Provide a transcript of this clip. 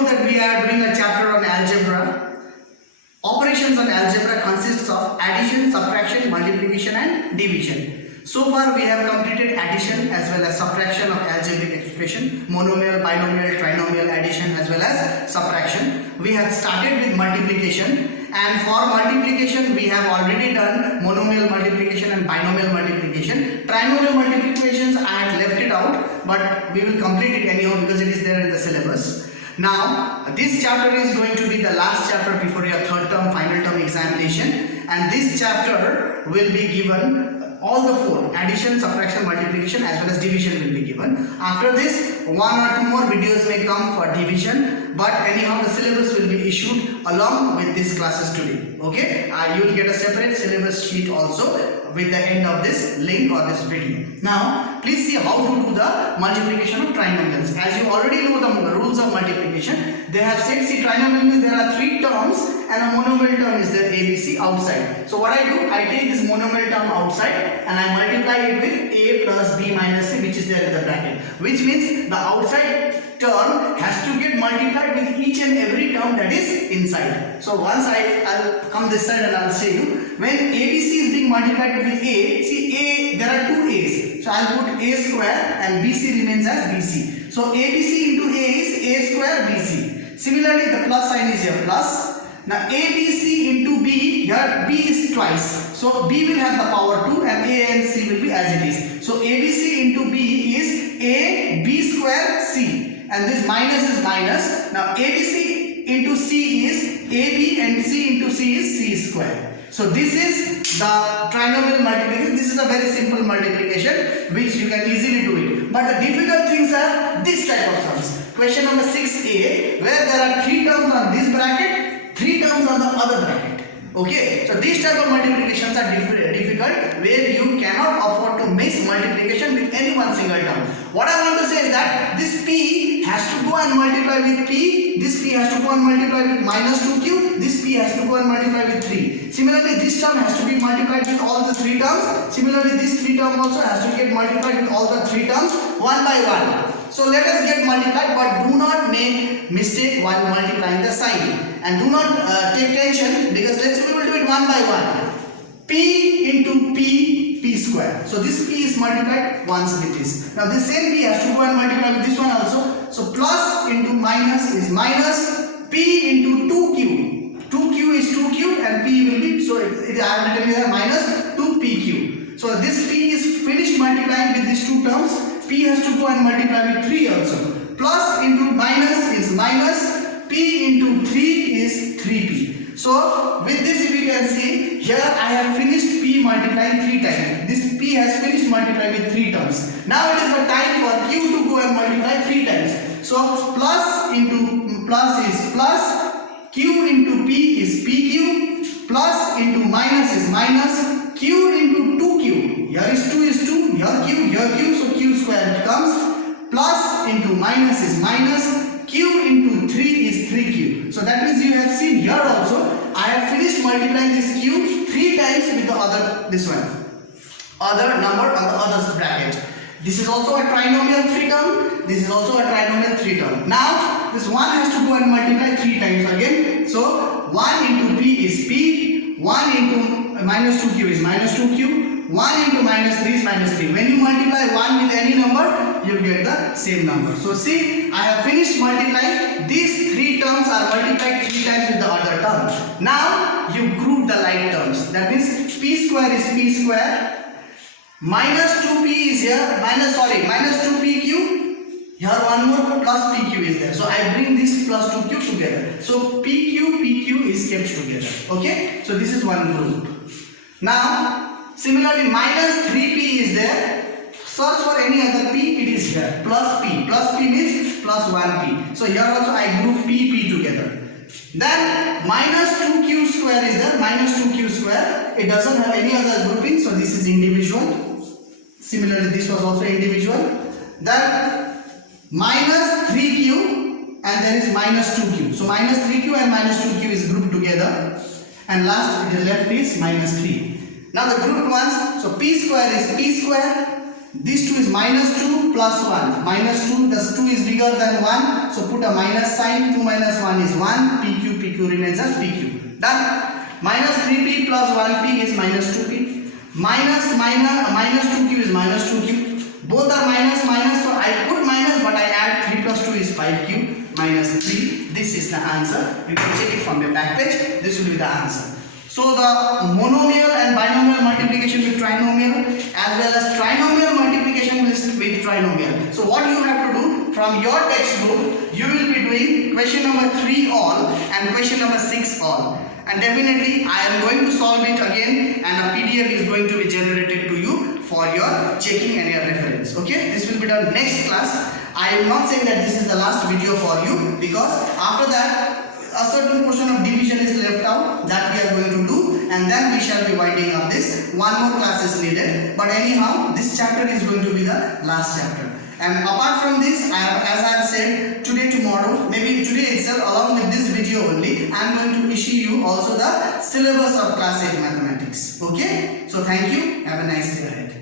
know that we are doing a chapter on algebra. Operations on algebra consists of addition, subtraction, multiplication and division. So far we have completed addition as well as subtraction of algebraic expression, monomial, binomial, trinomial addition as well as subtraction. We have started with multiplication, and for multiplication we have already done monomial multiplication and binomial multiplication. Trinomial multiplications I had left it out, but we will complete it anyhow because it is there in the syllabus. Now this chapter is going to be the last chapter before your third term final term examination, and this chapter will be given all the four: addition, subtraction, multiplication as well as division will be given. After this, one or two more videos may come for division, but anyhow the syllabus will be issued along with these classes today. Okay, you will get a separate syllabus sheet also with the end of this link or this video. Now please see how to do the multiplication of trinomials. As you already know the rules of multiplication, they have said, see, trinomial means there are three terms and a monomial term is there, ABC, outside. So what I do, I take this monomial term outside and I multiply it with a plus b minus c, which is there in the bracket, which means the outside term has to get multiplied with each and every term that is inside. So once I'll come this side and I'll show you. When ABC is being multiplied with a, see a, there are two a's, so I'll put a square and bc remains as bc. So abc into a is a square bc. Similarly the plus sign is here plus. Now ABC into B, here B is twice, so B will have the power 2 and A and C will be as it is. So ABC into B is A B square C, and this minus is minus. Now ABC into C is AB and C into C is C square. So this is the trinomial multiplication. This is a very simple multiplication which you can easily do it. But the difficult things are this type of sums. Question number 6a, where there are three terms on this bracket, three terms on the other bracket. Okay, so these type of multiplications are difficult, where you cannot afford to miss multiplication with any one single term. What I want to say is that this p has to go and multiply with p, this p has to go and multiply with minus 2q, this p has to go and multiply with 3. Similarly, this term has to be multiplied with all the three terms. Similarly, this three term also has to get multiplied with all the three terms one by one. So let us get multiplied, but do not make mistake while multiplying the sign, and do not take tension, because let's say we will do it one by one. P into p square. So this p is multiplied once with this. Now this same p has to go and multiply with this one also. So plus into minus is minus, p into 2q. 2q is 2q and p will be, so I have written here minus 2pq. So this p is finished multiplying with these two terms. P has to go and multiply with 3 also. Plus into minus is minus, p into 3 is 3p. So with this, if you can see, here I have finished p multiplying 3 times. This p has finished multiplying with 3 terms. Now it is the time for q to go and multiply 3 times. So plus into plus is plus, q into p is pq, plus into minus is minus, q into 2q. Here is 2 is 2, here q, so q square becomes, plus into minus is minus, q into 3 is 3q. So that means you have seen here also, I have finished multiplying this q 3 times with the other, this one, other number on the other bracket. This is also a trinomial 3 term, this is also a trinomial 3 term. Now this one has to go and multiply 3 times again. So 1 into p is p, 1 into minus 2q is minus 2q, 1 into minus 3 is minus 3. When you multiply 1 with any number, you get the same number. So see, I have finished multiplying. These 3 terms are multiplied 3 times with the other term. Now you group the like terms. That means p square is p square, minus 2p is here, minus 2pq. Here one more plus pq is there. So I bring this plus 2q together. So pq is kept together. Okay. So this is one group. Now similarly minus 3p is there. Search for any other p, it is here. Plus p. Plus p means plus 1p. So here also I group p together. Then minus 2q square is there. Minus 2q square. It doesn't have any other grouping. So this is individual. Similarly this was also individual. Then minus 3q and there is minus 2q. So minus 3q and minus 2q is grouped together, and last it is left is minus 3. Now the grouped ones, so p square is p square, This 2 is minus 2 plus 1. Minus 2, this 2 is bigger than 1. So put a minus sign. 2 minus 1 is 1. PQ remains as PQ. Done. Minus 3P plus 1P is minus 2P. Minus 2Q is minus 2Q. Both are minus, so I put minus, but I add 3 plus 2 is 5Q minus 3. This is the answer. You can check it from your back page. This will be the answer. So the monomial and binomial multiplication with trinomial as well as trinomial multiplication with trinomial. So what you have to do from your textbook, you will be doing question number 3 all and question number 6 all. And definitely I am going to solve it again and a PDF is going to be generated to you for your checking and your reference. Okay, this will be done next class. I am not saying that this is the last video for you, because after that a certain portion of division is left out that we are going to do, and then we shall be winding up this. One more class is needed, but anyhow this chapter is going to be the last chapter. And apart from this, as I have said, today, tomorrow, maybe today itself, along with this video only, I am going to issue you also the syllabus of class 8 mathematics. Okay, so thank you, have a nice day ahead.